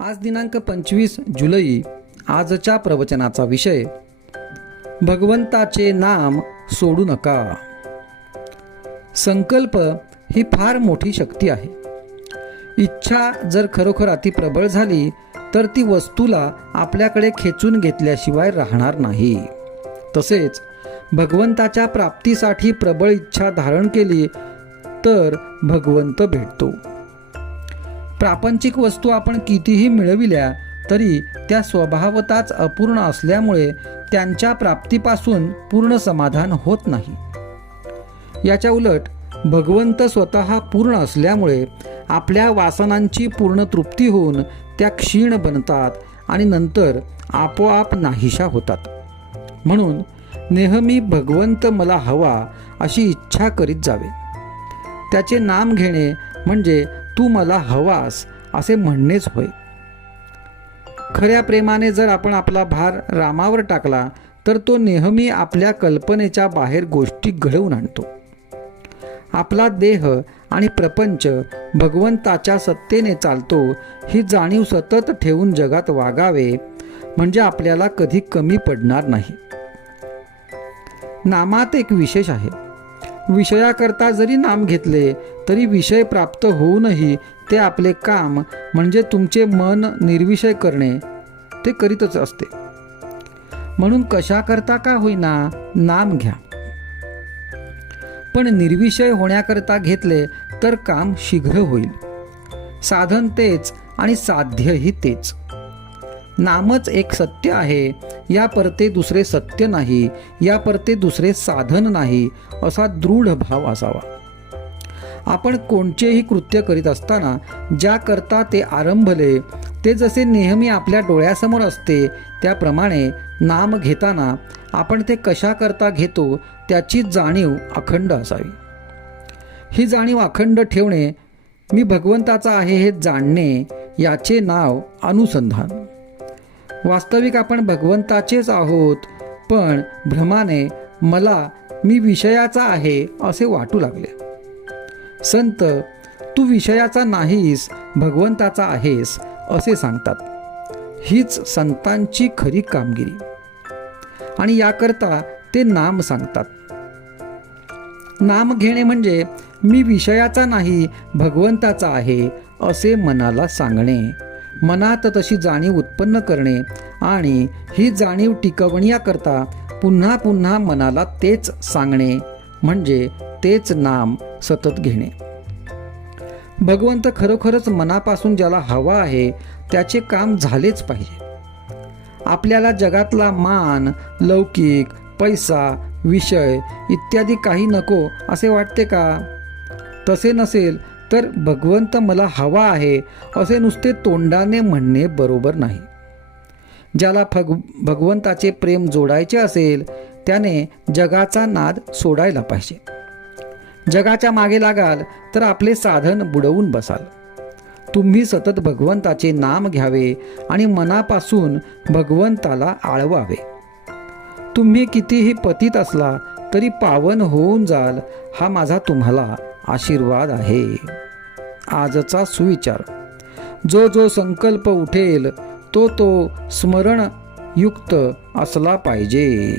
आज दिनांक 25 जुलै. आजच्या प्रवचनाचा विषय भगवंताचे नाम सोडू नका. संकल्प ही फार मोठी शक्ती आहे. इच्छा जर खरोखर अति प्रबळ झाली तर ती वस्तूला आपल्याकडे खेचून घेतल्याशिवाय राहणार नाही. तसेच भगवंताच्या प्राप्तीसाठी प्रबळ इच्छा धारण केली तर भगवंत भेटतो. प्रापंचिक वस्तू आपण कितीही मिळविल्या तरी त्या स्वभावताच अपूर्ण असल्यामुळे त्यांच्या प्राप्तीपासून पूर्ण समाधान होत नाही. याच्या उलट भगवंत स्वतः पूर्ण असल्यामुळे आपल्या वासनांची पूर्ण तृप्ती होऊन त्या क्षीण बनतात आणि नंतर आपोआप नाहीशा होतात. म्हणून नेहमी भगवंत मला हवा अशी इच्छा करीत जावे. त्याचे नाम घेणे म्हणजे तू मला हवास असे म्हणणेच होय. खऱ्या प्रेमाने जर आपण आपला भार रामावर टाकला तर तो नेहमी आपल्या कल्पनेच्या बाहेर गोष्टी घडवून आणतो. आपला देह आणि प्रपंच भगवंताच्या सत्तेने चालतो ही जाणीव सतत ठेवून जगात वागावे म्हणजे आपल्याला कधी कमी पडणार नाही. नामात एक विशेष आहे. विषयाकरता जरी नाम घेतले तरी विषय प्राप्त होऊनही ते आपले काम म्हणजे तुमचे मन निर्विषय करणे ते करीतच असते. म्हणून कशाकरता का होईना नाम घ्या, पण निर्विषय होण्याकरता घेतले तर काम शीघ्र होईल. साधन तेच आणि साध्यही तेच. नामच एक सत्य आहे, या परते दुसरे सत्य नाही, या परते दुसरे साधन नाही असा दृढ भाव असावा. आपण कोणतेही कृत्य करीत असताना ज्या करता ते आरंभले ते जसे नेहमी आपल्या डोळ्यासमोर असते त्याप्रमाणे नाम घेताना आपण ते कशा करता घेतो त्याची जाणीव अखंड असावी. ही जाणीव अखंड ठेवणे, मी भगवंताचा आहे हे जाणणे, याचे नाव अनुसंधान. वास्तविक आपण भगवंताचेच आहोत, पण भ्रमाने मी विषयाचा आहे असे वाटू लागले. संत तू विषयाचा नाहीस, भगवंताचा आहेस असे सांगतात. हीच संतांची खरी कामगिरी आणि याकरता ते नाम सांगतात. नाम घेणे म्हणजे मी विषयाचा नाही, भगवंताचा आहे असे मनाला सांगणे, मनात तशी जाणीव उत्पन्न करणे आणि ही जाणीव टिकवण्याकरता पुन्हा पुन्हा मनाला तेच सांगणे म्हणजे तेच नाम सतत घेणे. भगवंत खरोखरच मनापासून ज्याला हवा आहे त्याचे काम झालेच पाहिजे. आपल्याला जगातला मान, लौकिक, पैसा, विषय इत्यादी काही नको असे वाटते का? तसे नसेल तर भगवंत मला हवा आहे असे नुसते तोंडाने म्हणणे बरोबर नाही. ज्याला भगवंताचे प्रेम जोडायचे असेल त्याने जगाचा नाद सोडायला पाहिजे. जगाच्या मागे लागाल तर आपले साधन बुडवून बसाल. तुम्ही सतत भगवंताचे नाम घ्यावे आणि मनापासून भगवंताला आळवावे. तुम्ही कितीही पतित असला तरी पावन होऊन जाल हा माझा तुम्हाला आशीर्वाद आहे. आजचा सुविचार. जो जो संकल्प उठेल तो स्मरण युक्त असला पाहिजे.